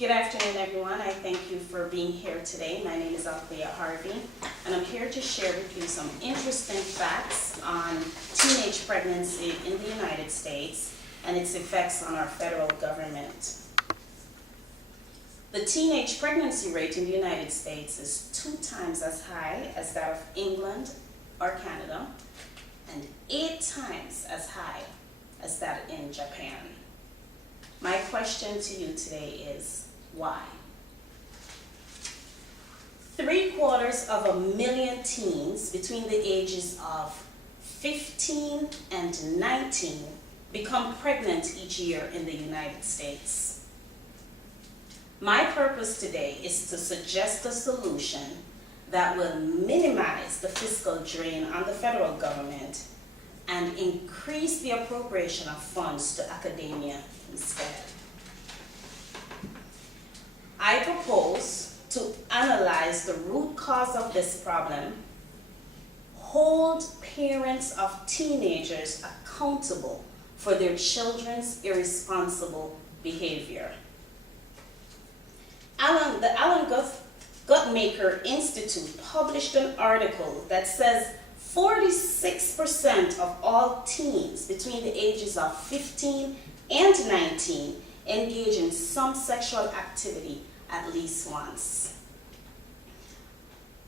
Good afternoon, everyone. I thank you for being here today. My name is AHarvey, and I'm here to share with you some interesting facts on teenage pregnancy in the United States and its effects on our federal government. The teenage pregnancy rate in the United States is 2 times as high as that of England or Canada, and 8 times as high as that in Japan. My question to you today is, why? 750,000 teens between the ages of 15 and 19 become pregnant each year in the United States. My purpose today is to suggest a solution that will minimize the fiscal drain on the federal government and increase the appropriation of funds to academia instead. I propose to analyze the root cause of this problem, hold parents of teenagers accountable for their children's irresponsible behavior. The Alan Guttmacher Institute published an article that says 46% of all teens between the ages of 15 and 19 engage in some sexual activity at least once.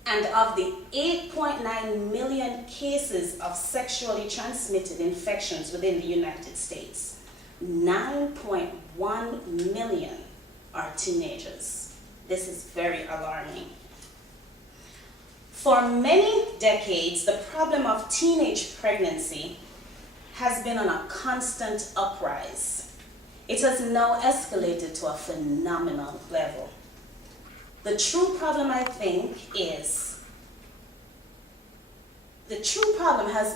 And of the 8.9 million cases of sexually transmitted infections within the United States, 9.1 million are teenagers. This is very alarming. For many decades, the problem of teenage pregnancy has been on a constant uprise. It has now escalated to a phenomenal level. The true problem, I think, has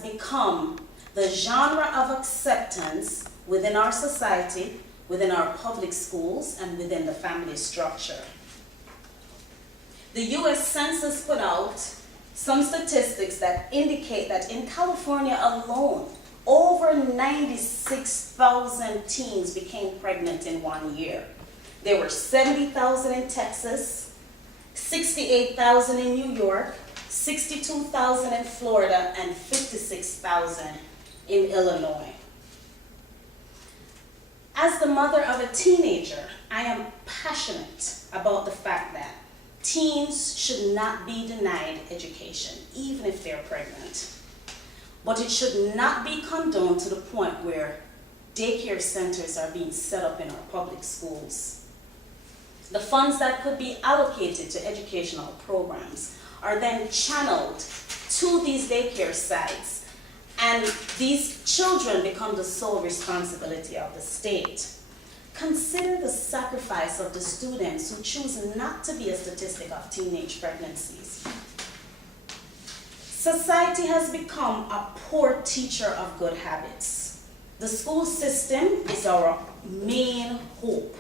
become the genre of acceptance within our society, within our public schools, and within the family structure. The U.S. Census put out some statistics that indicate that in California alone, over 96,000 teens became pregnant in 1 year. There were 70,000 in Texas, 68,000 in New York, 62,000 in Florida, and 56,000 in Illinois. As the mother of a teenager, I am passionate about the fact that teens should not be denied education, even if they're pregnant. But it should not be condoned to the point where daycare centers are being set up in our public schools. The funds that could be allocated to educational programs are then channeled to these daycare sites, and these children become the sole responsibility of the state. Consider the sacrifice of the students who choose not to be a statistic of teenage pregnancies. Society has become a poor teacher of good habits. The school system is our main hope.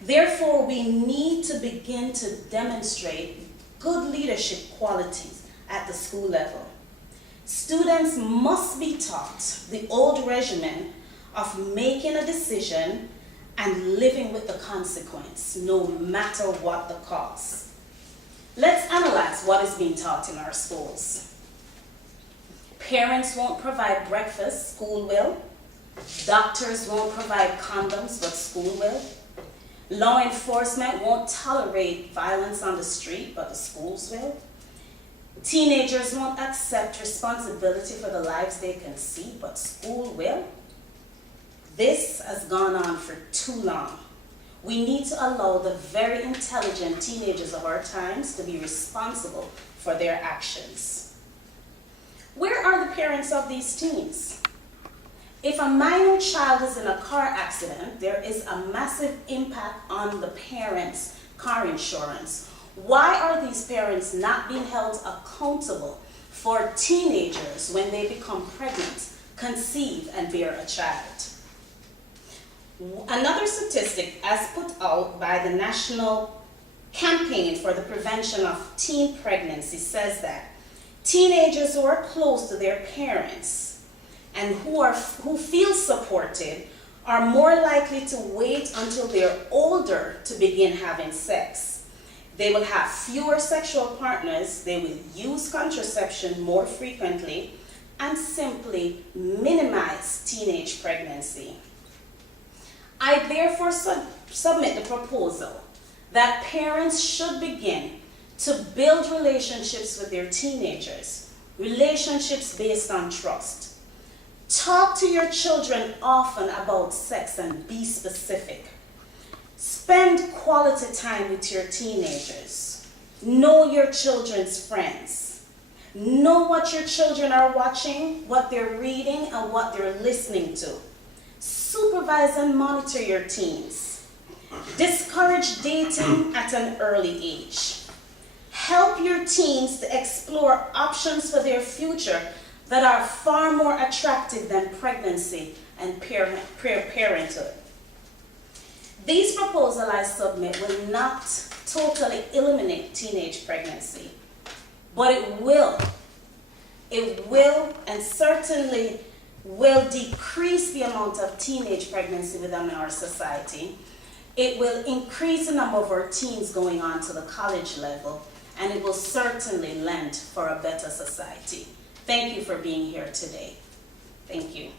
Therefore, we need to begin to demonstrate good leadership qualities at the school level. Students must be taught the old regimen of making a decision and living with the consequence, no matter what the cost. Let's analyze what is being taught in our schools. Parents won't provide breakfast, school will. Doctors won't provide condoms, but school will. Law enforcement won't tolerate violence on the street, but the schools will. Teenagers won't accept responsibility for the lives they conceive, but school will. This has gone on for too long. We need to allow the very intelligent teenagers of our times to be responsible for their actions. Where are the parents of these teens? If a minor child is in a car accident, there is a massive impact on the parents' car insurance. Why are these parents not being held accountable for teenagers when they become pregnant, conceive, and bear a child? Another statistic, as put out by the National Campaign for the Prevention of Teen Pregnancy, says that teenagers who are close to their parents and who feel supported are more likely to wait until they're older to begin having sex. They will have fewer sexual partners, they will use contraception more frequently, and simply minimize teenage pregnancy. I therefore submit the proposal that parents should begin to build relationships with their teenagers, relationships based on trust. Talk to your children often about sex and be specific. Spend quality time with your teenagers. Know your children's friends. Know what your children are watching, what they're reading, and what they're listening to. Supervise and monitor your teens. Discourage dating at an early age. Help your teens to explore options for their future that are far more attractive than pregnancy and parenthood. These proposals I submit will not totally eliminate teenage pregnancy, but it will and certainly will decrease the amount of teenage pregnancy within our society. It will increase the number of our teens going on to the college level, and it will certainly lend for a better society. Thank you for being here today. Thank you.